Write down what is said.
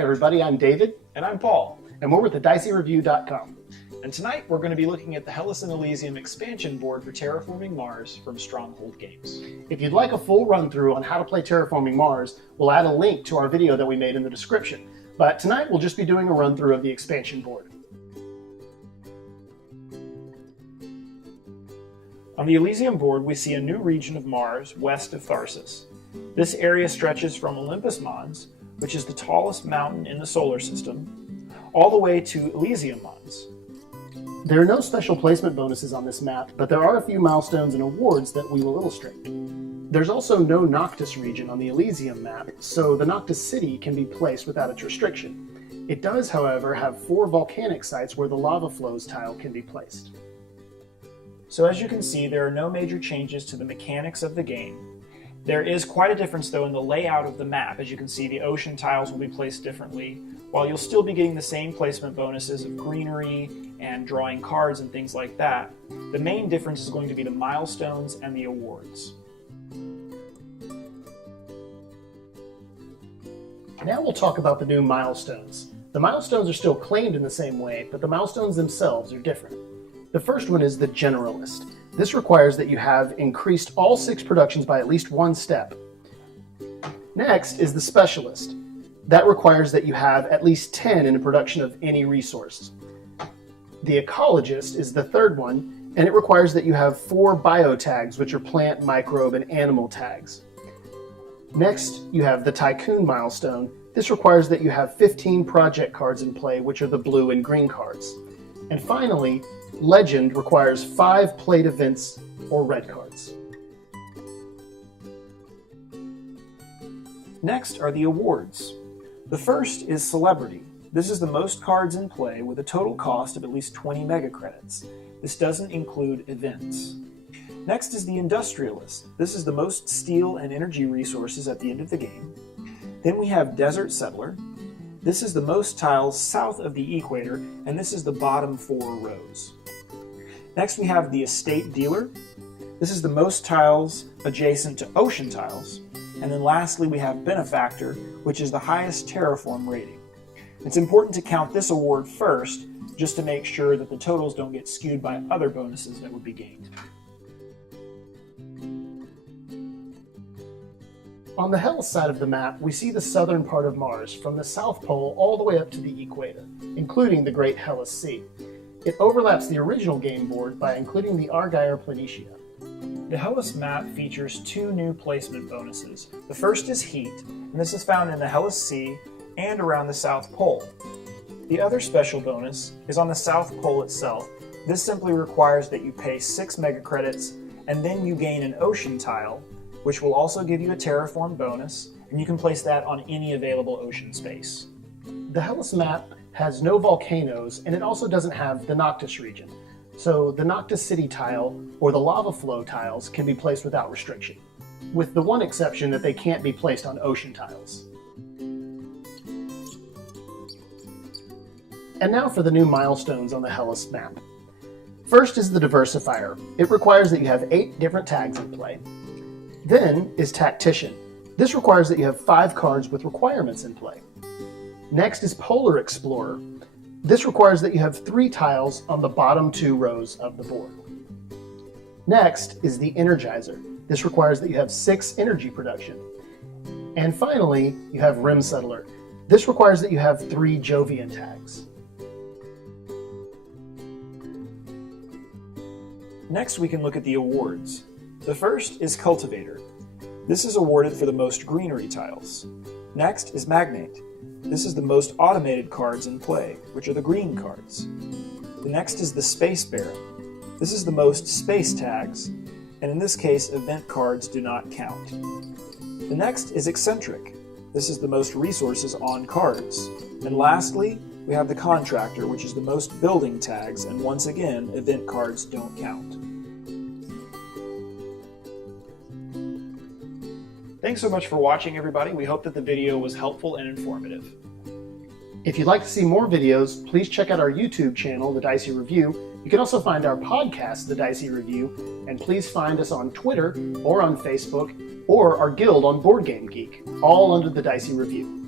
everybody, I'm David. And I'm Paul. And we're with the DiceyReview.com. And tonight we're going to be looking at the Elysium expansion board for Terraforming Mars from Stronghold Games. If you'd like a full run-through on how to play Terraforming Mars, we'll add a link to our video that we made in the description. But tonight we'll just be doing a run-through of the expansion board. On the Elysium board, we see a new region of Mars west of Tharsis. This area stretches from Olympus Mons, which is the tallest mountain in the solar system, all the way to Elysium Mons. There are no special placement bonuses on this map, but there are a few milestones and awards that we will illustrate. There's also no Noctis region on the Elysium map, so the Noctis city can be placed without its restriction. It does, however, have 4 volcanic sites where the lava flows tile can be placed. So as you can see, there are no major changes to the mechanics of the game. There is quite a difference though in the layout of the map. As you can see, the ocean tiles will be placed differently, while you'll still be getting the same placement bonuses of greenery and drawing cards and things like that. The main difference is going to be the milestones and the awards. Now we'll talk about the new milestones. The milestones are still claimed in the same way, but the milestones themselves are different. The first one is the Generalist. This requires that you have increased all 6 productions by at least 1 step. Next is the Specialist. That requires that you have at least 10 in a production of any resource. The Ecologist is the third one, and it requires that you have 4 biotags, which are plant, microbe, and animal tags. Next, you have the Tycoon milestone. This requires that you have 15 project cards in play, which are the blue and green cards. And finally, Legend requires 5 played events or red cards. Next are the awards. The first is Celebrity. This is the most cards in play with a total cost of at least 20 mega credits. This doesn't include events. Next is the Industrialist. This is the most steel and energy resources at the end of the game. Then we have Desert Settler. This is the most tiles south of the equator, and this is the bottom 4 rows. Next we have the Estate Dealer. This is the most tiles adjacent to ocean tiles. And then lastly we have Benefactor, which is the highest terraform rating. It's important to count this award first, just to make sure that the totals don't get skewed by other bonuses that would be gained. On the Hellas side of the map, we see the southern part of Mars, from the South Pole all the way up to the equator, including the Great Hellas Sea. It overlaps the original game board by including the Argyre Planitia. The Hellas map features 2 new placement bonuses. The first is Heat, and this is found in the Hellas Sea and around the South Pole. The other special bonus is on the South Pole itself. This simply requires that you pay 6 mega credits, and then you gain an ocean tile, which will also give you a terraform bonus, and you can place that on any available ocean space. The Hellas map has no volcanoes, and it also doesn't have the Noctis region. So the Noctis city tile or the lava flow tiles can be placed without restriction, with the one exception that they can't be placed on ocean tiles. And now for the new milestones on the Hellas map. First is the Diversifier. It requires that you have 8 different tags in play. Then is Tactician. This requires that you have 5 cards with requirements in play. Next is Polar Explorer. This requires that you have 3 tiles on the bottom 2 rows of the board. Next is the Energizer. This requires that you have 6 energy production. And finally, you have Rim Settler. This requires that you have 3 Jovian tags. Next we can look at the awards. The first is Cultivator. This is awarded for the most greenery tiles. Next is Magnate. This is the most automated cards in play, which are the green cards. The next is the Space Baron. This is the most space tags, and in this case event cards do not count. The next is Eccentric. This is the most resources on cards. And lastly, we have the Contractor, which is the most building tags, and once again, event cards don't count. Thanks so much for watching, everybody. We hope that the video was helpful and informative. If you'd like to see more videos, please check out our YouTube channel, The Dicey Review. You can also find our podcast, The Dicey Review, and please find us on Twitter or on Facebook or our guild on Board Game Geek, all under The Dicey Review.